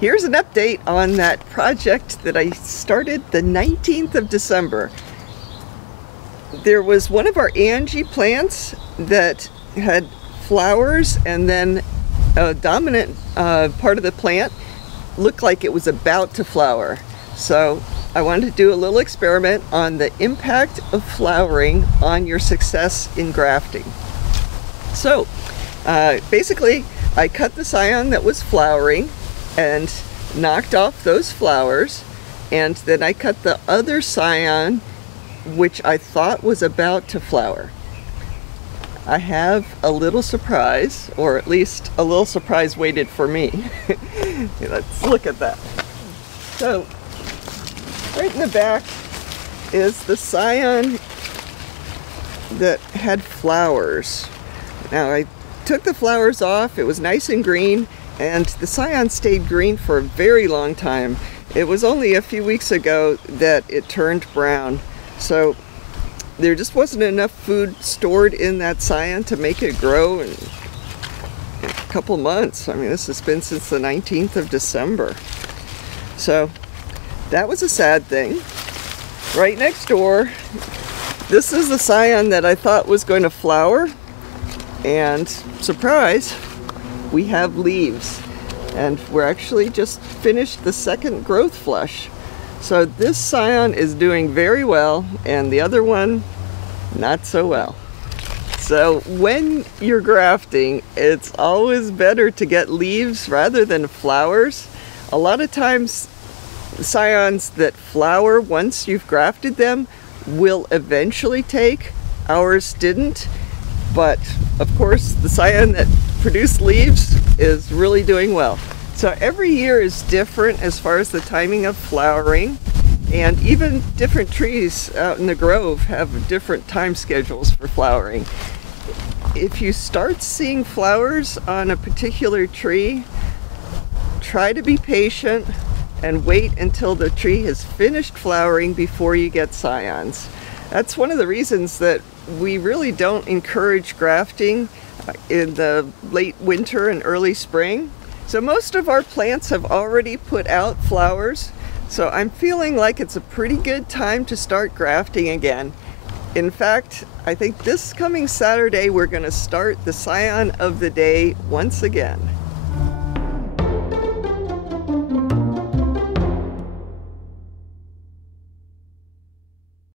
Here's an update on that project that I started the 19th of December. There was one of our Angie plants that had flowers, and then a dominant part of the plant looked like it was about to flower. So I wanted to do a little experiment on the impact of flowering on your success in grafting. So basically I cut the Scion that was flowering and knocked off those flowers, and then I cut the other Scion which I thought was about to flower. I have a little surprise, or at least a little surprise waited for me. Let's look at that. So right in the back is the Scion that had flowers. Now I took the flowers off, it was nice and green, and the Scion stayed green for a very long time. It was only a few weeks ago that it turned brown. So there just wasn't enough food stored in that Scion to make it grow in a couple months. I mean, this has been since the 19th of December. So that was a sad thing. Right next door, this is the Scion that I thought was going to flower, and surprise, we have leaves, and we're actually just finished the second growth flush. So this Scion is doing very well, and the other one not so well. So when you're grafting, it's always better to get leaves rather than flowers. A lot of times Scions that flower once you've grafted them will eventually take. Ours didn't, but of course the Scion that produced leaves is really doing well. So every year is different as far as the timing of flowering, and even different trees out in the grove have different time schedules for flowering. If you start seeing flowers on a particular tree, try to be patient and wait until the tree has finished flowering before you get Scions. That's one of the reasons that we really don't encourage grafting in the late winter and early spring. So most of our plants have already put out flowers, so I'm feeling like it's a pretty good time to start grafting again. In fact, I think this coming Saturday we're going to start the Scion of the day once again.